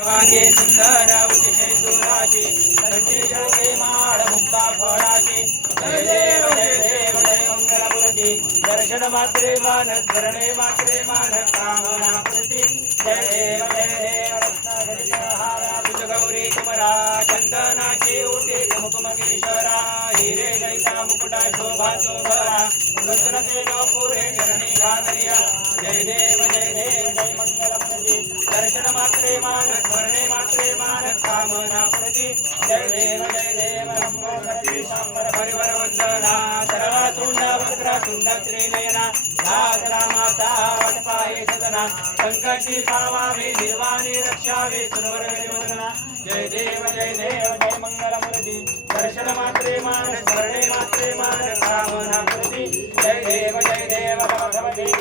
वागे सुंदर उतिशय सुराशी संजय जळके माळ मुक्ता फळाशी जय देव जय मंगलमूर्ती दर्शन मात्रे मान स्मरणे मात्रे मान कामना पूर्ती जय देव रत्नाकरी तुझ गौरी कुमरा चंदनाची ओटी कुमकुम केशरा हिरे जैसा मुकुटा शोभा शोभरा कृष्णते पुरे चरणी घागरिया जय देव जय मंगलमूर्ती दर्शन मात्रे मान स्मरणे मात्रे मान कामना प्रति जय देव रंभोपति सांबर परिवर वंदना सर्व तुंड वक्र तुंड त्रिनयना नागरा माता वटपाये सदना संकटी पावावे निर्वाणी रक्षावे सुरवर वंदना जय देव जय मंगलमूर्ती दर्शन मात्रे मान स्मरणे मात्रे मान कामना प्रति जय देव भगवती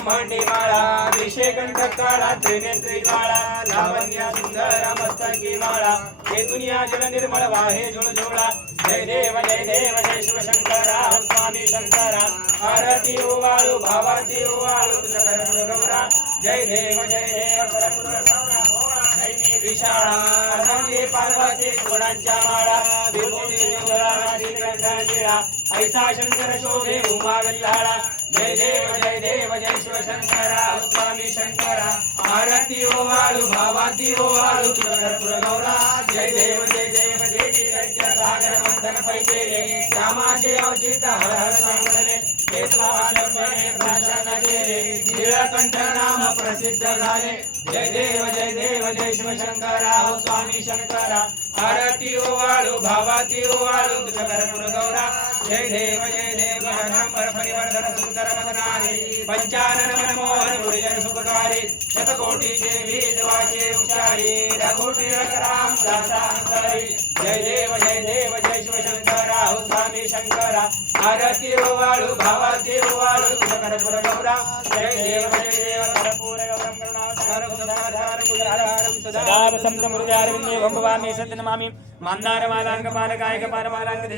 ब्रह्मांडी माळा विषेकंठ काळा त्रिनेत्री ज्वाळा लावण्य सुंदर मस्तकी माळा हे दुनिया जल निर्मळ वाहे जुळजुळा जय देव जय शिवशंकरा स्वामी शंकरा आरती ओवाळू भावाती ओवाळू तुझ कर गौरा जय देव परपुत्र गौरा विशाळा रंगे पार्वती गुणांच्या माळा विभूती निळा ऐसा शंकर शोभे उमा विल्हाळा जय देव जय शिवशंकरा स्वामी शंकरा आरती ओवाळू भावाती ओवाळू तुझ कर्पूर गौरा जय देव जय सागर मंथन पैकेले रामाचे अवचित हर हर सांगले केशवानंदने भाषण केले नीलकंठ नाम प्रसिद्ध झाले जय देव जय शिवशंकरा स्वामी शंकरा आरती ओवाळू भावाती ओवाळू तुझ कर्पूर गौरा जय देव शंकर परिवर्धन सुंदर मदनारी पंचानन मनमोहन मुरलीधर सुखकारी शतकोटी देवी जवाचे उच्चारी रघुटी राम दासांतरी जय देव जय शिवशंकरा स्वामी शंकरा आरती ओवाळू भावाती ओवाळू तुझ कर्पूर गौरा जय देव कर्पूर गौरम करुणावतारं सुधाधारं सदा वसंत मृगारविंदे भवामी सत्यनमामि मान्नार मालांग पालकायक पारमालांग